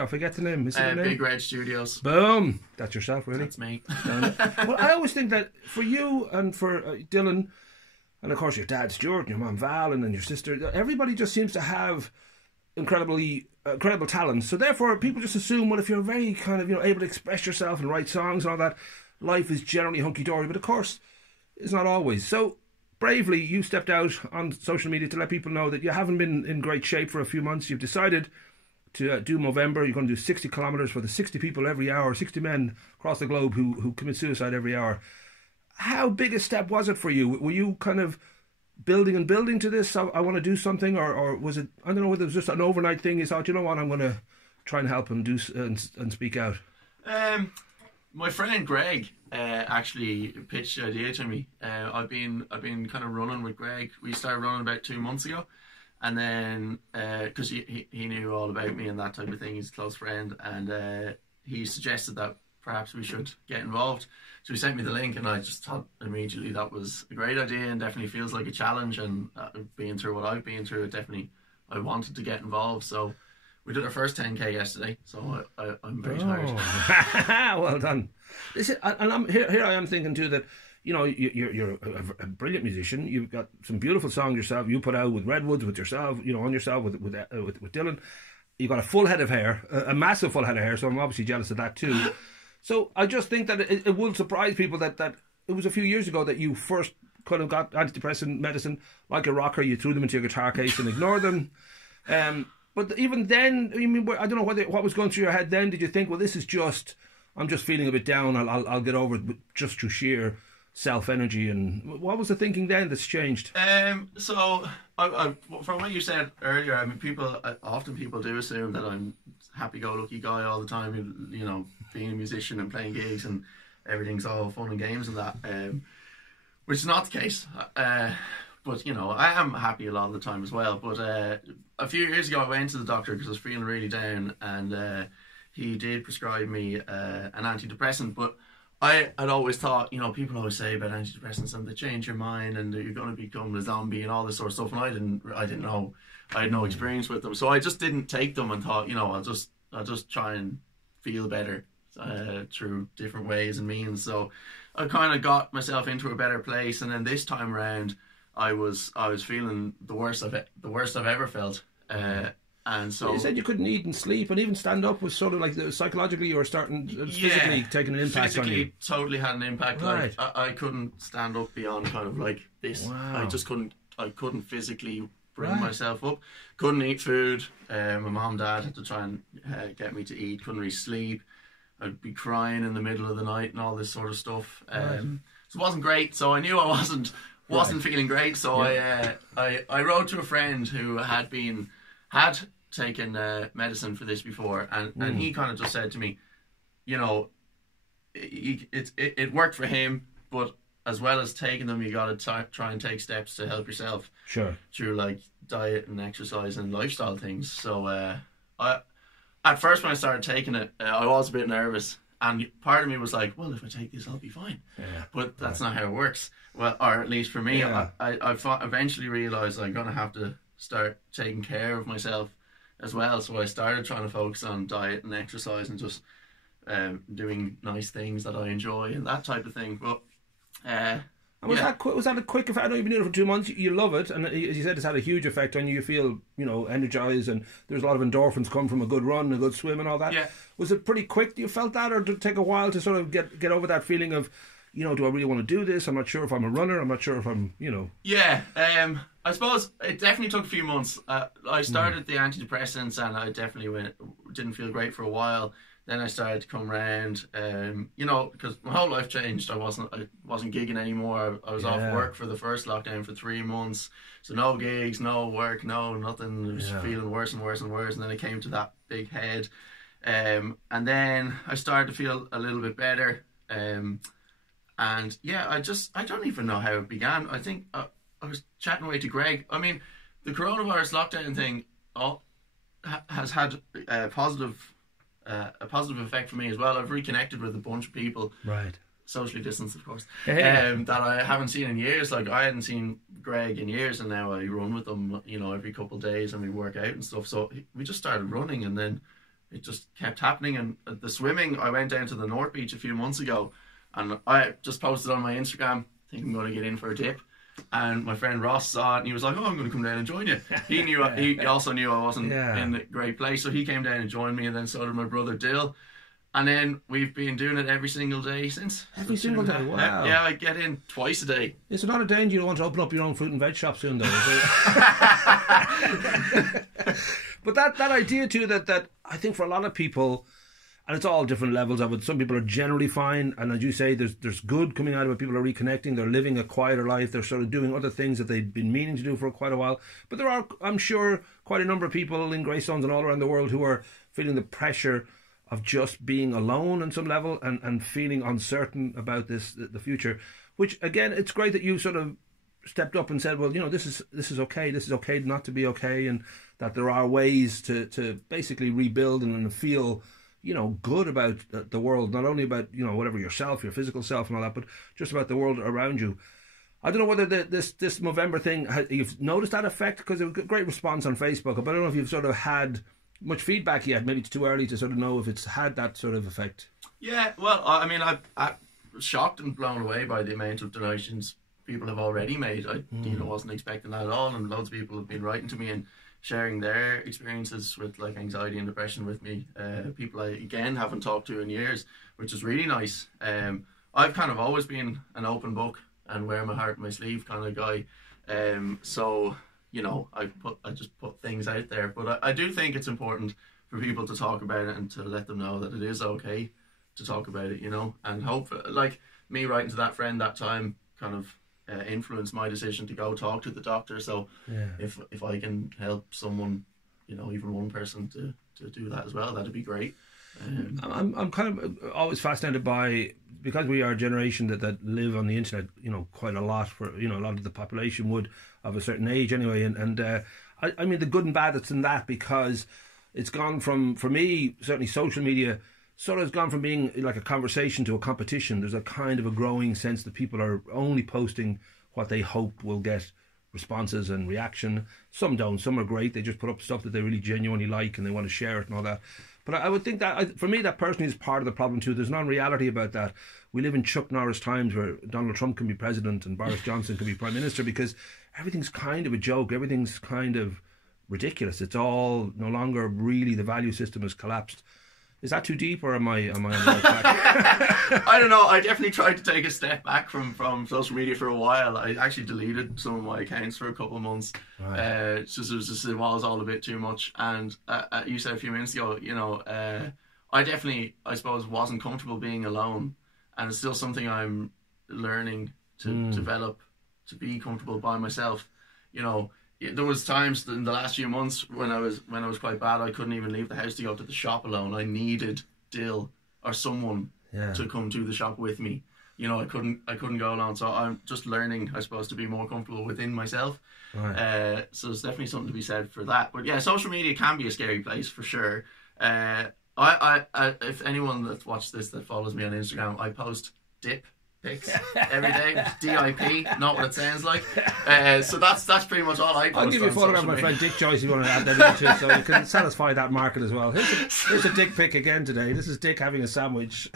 I forget the name. Is it the name? Big Red Studios. Boom. That's yourself, really. That's me. Well, I always think that for you and for Dylan, and of course your dad Stuart, and your mum Val, and then your sister, everybody just seems to have incredible talents. So therefore, people just assume, well, if you're very kind of able to express yourself and write songs and all that, life is generally hunky dory. But of course, it's not always. So bravely, you stepped out on social media to let people know that you haven't been in great shape for a few months. You've decided to do Movember. You're going to do 60 kilometres for the 60 people every hour, 60 men across the globe who commit suicide every hour. How big a step was it for you? Were you kind of building to this? I want to do something, or was it, I don't know, whether it was just an overnight thing? You thought, you know what, I'm going to try and help and speak out. My friend Greg actually pitched the idea to me. I've been kind of running with Greg. We started running about 2 months ago, and then because he knew all about me and that type of thing, he's a close friend, and he suggested that perhaps we should get involved. So he sent me the link, and I just thought immediately that was a great idea, and definitely feels like a challenge. And being through what I've been through, I wanted to get involved. So we did our first 10k yesterday, so I'm very tired. Well done. Listen, and here I am thinking too that, you're a brilliant musician. You've got some beautiful songs yourself. You put out with Redwoods, with yourself, on yourself with Dylan. You've got a full head of hair, a massive full head of hair. So I'm obviously jealous of that too. So I just think that it will surprise people that it was a few years ago that you first kind of got antidepressant medicine. Like a rocker, you threw them into your guitar case and ignored them. But even then, I don't know what was going through your head then. Did you think, well, this is just, I'm just feeling a bit down, I'll get over it just through sheer self-energy? And what was the thinking then that's changed? So from what you said earlier, often people do assume that I'm a happy-go-lucky guy all the time, being a musician and playing gigs and everything's all fun and games and that, which is not the case. But I am happy a lot of the time as well. But a few years ago I went to the doctor because I was feeling really down, and he did prescribe me an antidepressant. But I had always thought, people always say about antidepressants and they change your mind and you're going to become a zombie and all this sort of stuff, and I didn't know. I had no experience with them, so I just didn't take them and thought, I'll just try and feel better through different ways and means. So I kind of got myself into a better place, and then this time around I was feeling the worst I've ever felt. And so you said you couldn't eat and sleep, and even stand up was sort of like psychologically you were starting physically taking an impact on you. Totally had an impact. Right. Like I couldn't stand up beyond kind of like this. Wow. I couldn't physically bring myself up. Couldn't eat food. My mom and dad had to try and get me to eat. Couldn't really sleep. I'd be crying in the middle of the night and all this sort of stuff. So it wasn't great. So I knew I wasn't feeling great. So I wrote to a friend who had taken medicine for this before, and he kind of just said to me, it worked for him, but as well as taking them, you got to try and take steps to help yourself. Sure. Through like diet and exercise and lifestyle things. So at first when I started taking it, I was a bit nervous, and part of me was like, well, if I take this, I'll be fine. Yeah. But that's not how it works. Well, or at least for me, I eventually realised I'm going to have to start taking care of myself as well. So I started trying to focus on diet and exercise and just doing nice things that I enjoy and that type of thing. But was that a quick effect? I know you've been doing it for 2 months. You love it, and as you said, it's had a huge effect on you. You feel energized, and there's a lot of endorphins come from a good run, a good swim, and all that. Yeah. Was it pretty quick? You felt that, or did it take a while to sort of get over that feeling of, do I really want to do this? I'm not sure if I'm a runner. I'm not sure if I'm, Yeah, I suppose it definitely took a few months. I started the antidepressants, and I definitely didn't feel great for a while. Then I started to come around, because my whole life changed. I wasn't gigging anymore. I was off work for the first lockdown for 3 months. So no gigs, no work, no nothing. I was feeling worse and worse and worse. And then it came to that big head. And then I started to feel a little bit better. And yeah, I don't even know how it began. I think I was chatting away to Greg. I mean, the coronavirus lockdown thing has had a positive effect for me as well. I've reconnected with a bunch of people, right, socially distanced of course, that I haven't seen in years. Like I hadn't seen Greg in years, and now I run with them every couple of days, and we work out and stuff. So we just started running, and then it just kept happening. And the swimming, I went down to the North Beach a few months ago, and I just posted on my Instagram, think I'm going to get in for a dip. And my friend Ross saw it, and he was like, "Oh, I'm going to come down and join you." He knew, he also knew I wasn't in a great place, so he came down and joined me, and then so did my brother Dill. And then we've been doing it every single day since. Every single day? Wow. Yeah, I get in twice a day. Is it not a danger you want to open up your own fruit and veg shop soon, though? But that idea too, that I think for a lot of people, and it's all different levels of it. Some people are generally fine, and as you say, there's good coming out of it. People are reconnecting. They're living a quieter life. They're sort of doing other things that they've been meaning to do for quite a while. But there are, I'm sure, quite a number of people in Greystones and all around the world who are feeling the pressure of just being alone on some level and feeling uncertain about the future. Which again, it's great that you sort of stepped up and said, well, this is okay. This is okay not to be okay, and that there are ways to basically rebuild and feel good about the world, not only about whatever yourself, your physical self and all that, but just about the world around you. I don't know whether this Movember thing, you've noticed that effect, because it was a great response on Facebook, but I don't know if you've sort of had much feedback yet. Maybe it's too early to sort of know if it's had that sort of effect. Yeah, well, I mean, I was shocked and blown away by the amount of donations people have already made. I wasn't expecting that at all, and loads of people have been writing to me and sharing their experiences with like anxiety and depression with me. People I again haven't talked to in years, which is really nice. I've kind of always been an open book and wear my heart on my sleeve kind of guy. So I just put things out there, but I do think it's important for people to talk about it and to let them know that it is okay to talk about it, and hope, like me writing to that friend that time kind of influenced my decision to go talk to the doctor. So if I can help someone, even one person to do that as well, that'd be great. I'm kind of always fascinated by, because we are a generation that live on the internet, quite a lot, for a lot of the population would, of a certain age anyway, and I mean the good and bad that's in that, because it's gone from, for me certainly, social media sort of has gone from being like a conversation to a competition. There's a kind of a growing sense that people are only posting what they hope will get responses and reaction. Some don't, some are great, they just put up stuff that they really genuinely like and they want to share it and all that. But I would think that, for me, that personally is part of the problem too. There's non-reality about that. We live in Chuck Norris times where Donald Trump can be president and Boris Johnson can be prime minister, because everything's kind of a joke. Everything's kind of ridiculous. It's all no longer really, the value system has collapsed. Is that too deep, or am I on the right track? I don't know. I definitely tried to take a step back from social media for a while. I actually deleted some of my accounts for a couple of months. Right. It was all a bit too much. And you said a few minutes ago, I definitely, I suppose, wasn't comfortable being alone, and it's still something I'm learning to develop, to be comfortable by myself. There was times in the last few months when I was quite bad, I couldn't even leave the house to go to the shop alone. I needed Dill or someone to come to the shop with me. I couldn't go alone. So I'm just learning, I suppose, to be more comfortable within myself. Right. So there's definitely something to be said for that. But yeah, social media can be a scary place for sure. I if anyone that watched this that follows me on Instagram, I post dip pics every day. DIP, not what it sounds like. So that's pretty much all I post. I'll give you a photograph of my friend Dick Joyce if you want to add that into, so you can satisfy that market as well. Here's a dick pic again today. This is Dick having a sandwich.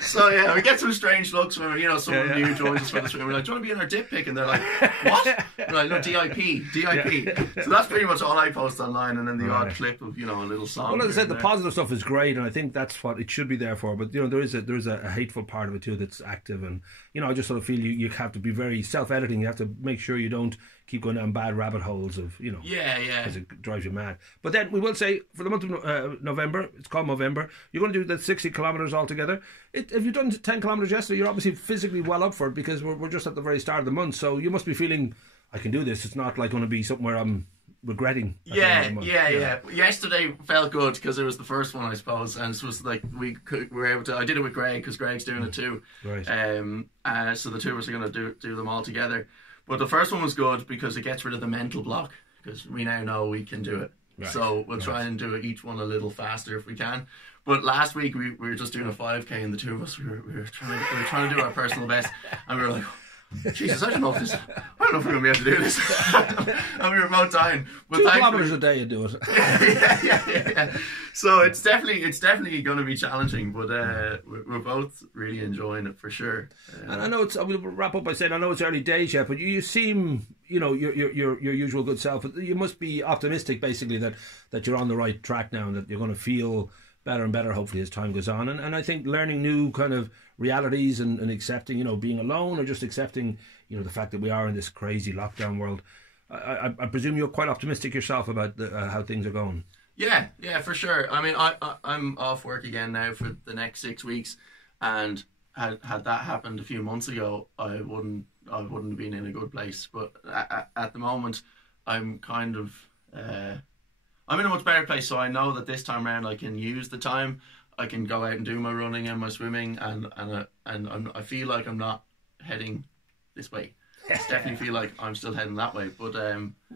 So yeah, we get some strange looks when someone new joins us for the swim. We're like, "Do you want to be in our dip pic?" And they're like, "What?" We're like, "No, DIP." So that's pretty much all I post online, and then the odd clip of a little song. Well, as I said, the positive stuff is great, and I think that's what it should be there for. But there is a hateful part of it too that's active, and I just sort of feel you have to be very self-editing. You have to make sure you don't keep going down bad rabbit holes of because it drives you mad. But then we will say, for the month of November, it's called Movember, you're going to do the 60 kilometres altogether. If you've done 10 kilometres yesterday, you're obviously physically well up for it, because we're just at the very start of the month, so you must be feeling, I can do this. It's not like going to be something where I'm regretting. Yeah. Yesterday felt good because it was the first one, I suppose, and it was like we were able to. I did it with Greg because Greg's doing it too. Right. So the two of us are going to do them all together. But the first one was good because it gets rid of the mental block, because we now know we can do it. Right. So we'll try and do each one a little faster if we can. But last week we were just doing a 5K, and the two of us we were trying to do our personal best, and we were like, Jesus, I don't know if this. I don't know if we're going to be able to do this. And we were both dying. But 2 kilometres a day, you do it. yeah. So it's definitely going to be challenging, but we're both really enjoying it for sure. And I know it's. We'll wrap up by saying I know it's early days yet, but you seem, you know, your usual good self. You must be optimistic, basically, that you're on the right track now, and that you're going to feel better and better, hopefully, as time goes on. And I think learning new kind of realities and accepting, you know, being alone, or just accepting, you know, the fact that we are in this crazy lockdown world. I presume you're quite optimistic yourself about how things are going. Yeah, for sure. I mean, I'm off work again now for the next 6 weeks, and had that happened a few months ago, I wouldn't have been in a good place. But at the moment, I'm kind of I'm in a much better place. So I know that this time around I can use the time. I can go out and do my running and my swimming, and I feel like I'm not heading this way. I definitely feel like I'm still heading that way. But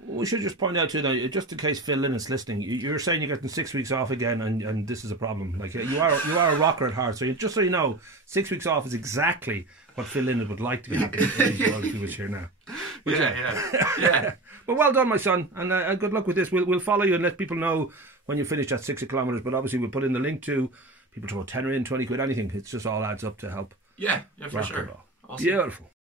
we should just point out too, now, just in case Phil Lynn is listening, you're saying you're getting 6 weeks off again, and this is a problem. Like, you are a rocker at heart. So just so you know, 6 weeks off is exactly what Phil Lynn would like to be happening if he was here now. But yeah. But well done, my son, and good luck with this. We'll follow you and let people know when you finish that 60 kilometres. But obviously we'll put in the link to people throw £10 in, 20 quid, anything. It just all adds up to help. Yeah, for sure. Awesome. Beautiful.